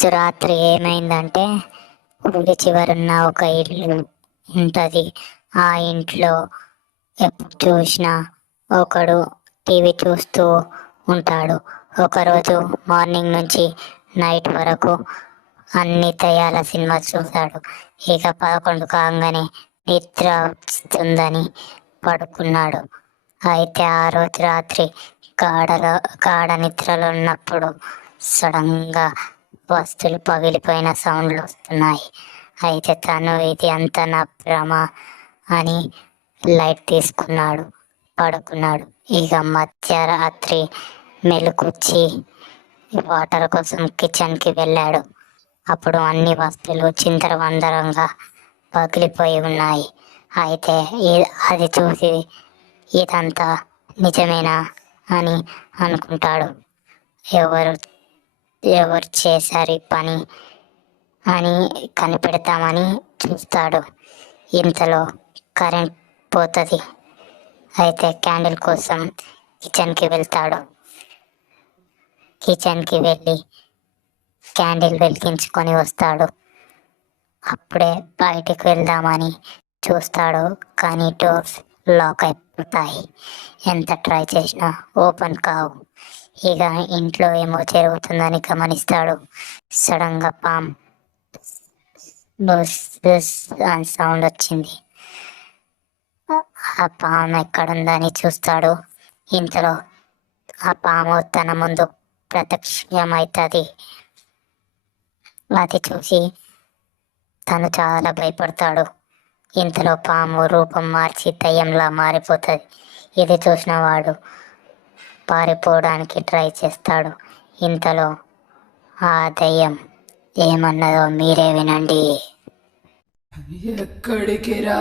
రాత్రి ఏమైందంటే ఊరి చివరున్న ఒక ఇల్లు ఉంటుంది. ఆ ఇంట్లో ఎప్పుడు చూసినా ఒకడు టీవీ చూస్తూ ఉంటాడు. ఒకరోజు మార్నింగ్ నుంచి నైట్ వరకు అన్ని తయాల సినిమా చూశాడు. ఇక పదకొండు కాగానే నిద్ర వస్తుందని పడుకున్నాడు. అయితే ఆ రోజు రాత్రి గాఢలో గాఢ నిద్రలో ఉన్నప్పుడు సడన్గా వస్తువులు పగిలిపోయిన సౌండ్లు వస్తున్నాయి. అయితే తను ఇది అంతా నా భ్రమ అని లైట్ తీసుకున్నాడు పడుకున్నాడు. ఇక మధ్యరాత్రి మెలుకొచ్చి వాటర్ కోసం కిచెన్కి వెళ్ళాడు. అప్పుడు అన్ని వస్తువులు చిందర వందరంగా పగిలిపోయి ఉన్నాయి. అయితే ఈ- అది చూసి ఇదంతా నిజమేనా అని అనుకుంటాడు. ఎవరు ఎవరు చేశారు ఈ పని అని కనిపెడతామని చూస్తాడు. ఇంతలో కరెంట్ పోతుంది. అయితే క్యాండిల్ కోసం కిచెన్కి వెళ్తాడు. కిచెన్కి వెళ్ళి క్యాండిల్ వెలిగించుకొని వస్తాడు. అప్పుడే బయటికి వెళ్దామని చూస్తాడు. కానీ డోర్స్ లాక్ అయిపోతాయి. ఎంత ట్రై చేసినా ఓపెన్ కావు. ఇక ఇంట్లో ఏమో జరుగుతుందని గమనిస్తాడు. సడన్గా పామ్ బస్ బస్ అని సౌండ్ వచ్చింది. ఆ పాము ఎక్కడుందని చూస్తాడు. ఇంతలో ఆ పాము తన ముందు ప్రత్యక్షమవుతుంది అది చూసి తను చాలా భయపడతాడు. ఇంతలో పాము రూపం మార్చి దయ్యంలా మారిపోతుంది. ఇది చూసిన వాడు పారిపోవడానికి ట్రై చేస్తాడు. ఇంతలో ఆ దయ్యం ఏమన్నదో మీరే వినండి. ఎక్కడికి రా?